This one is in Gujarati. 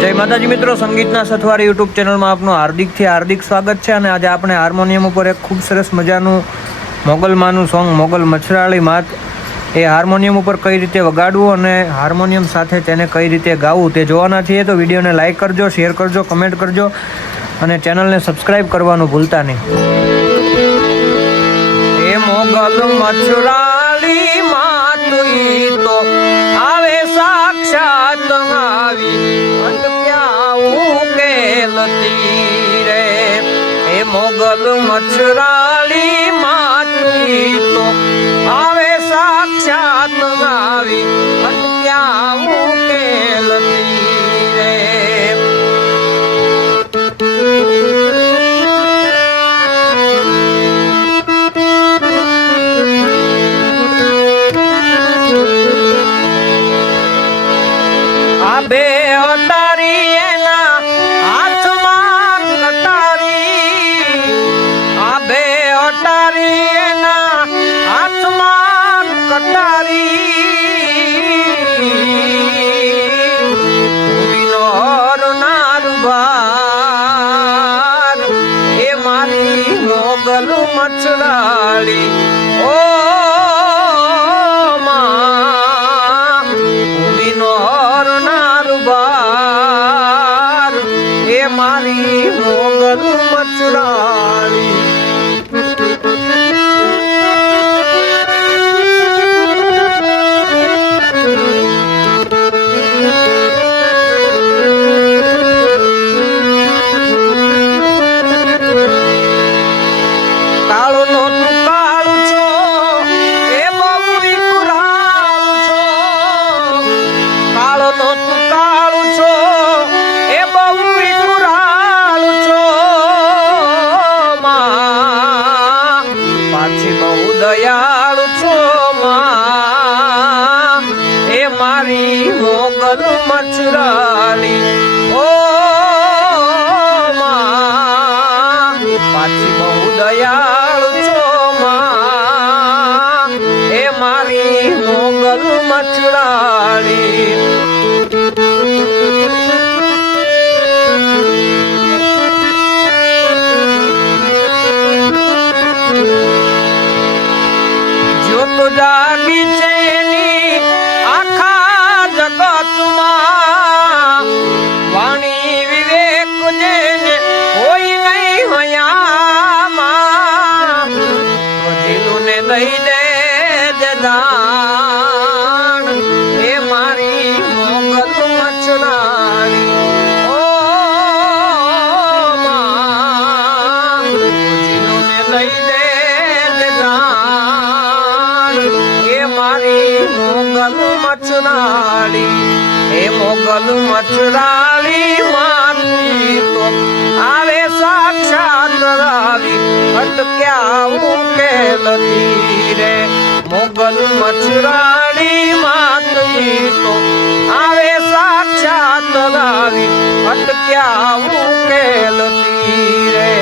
જય માતાજી મિત્રો, સંગીતના સથવારી યુટ્યુબ ચેનલમાં આપનું હાર્દિક સ્વાગત છે. અને આજે આપણે હાર્મોનિયમ ઉપર એક ખૂબ સરસ મજાનું મોગલમાનું સોંગ મોગલ મચ્છરાળી માત એ હાર્મોનિયમ ઉપર કઈ રીતે વગાડવું અને હાર્મોનિયમ સાથે તેને કઈ રીતે ગાવું તે જોવાના છીએ. તો વિડીયોને લાઇક કરજો, શેર કરજો, કમેન્ટ કરજો અને ચેનલને સબસ્ક્રાઈબ કરવાનું ભૂલતા નહીં. એ મોગલ મચ્છરાળી માત તો આવે સાક્ષાત આવી રે. એ મોગલ મચ્છરાળી માતી તો આવે સાક્ષાત આવી ક્યાં ઉકેલતી રે. આ બે અટારી એના હાથમાં કટારી, આ બે અટારી એના હાથમાં કટારી, વિનોર નારબાર એ મારી મોગલ મચ્છરાળી. ઓ મારી મોગલ મચ્છરાળી. કાળો નો તું કાળું છો એ બહુ વિકરાળ છો. કાળો નો તું કાળું છો એ બહુ દયાળુ છો માં એ મારી મોગલ મચ્છરાળી. ઓ માં પાછી બહુ દયાળુ છો માં એ મારી મોગલ મચ્છરાળી. તો જાગી છે એની આખા જગતમાં, વાણી વિવેક જેને કોઈ નહીં હયામાં, જીલુને દઈ દે જે દાણ એ મારી મોગલ મચ્છરાળી. ઓ માં જીલુને દઈ દે જે દાણ એ મારી મોગલ મચ્છરાળી. એ મોગલ મચ્છરાળી માતી તો આવે સાક્ષાત આવી અટક્યા ઉકેલતી રે. મોગલ મચ્છરાળી માતી તો આવે સાક્ષાત આવી અટક્યા ઉકેલતી રે.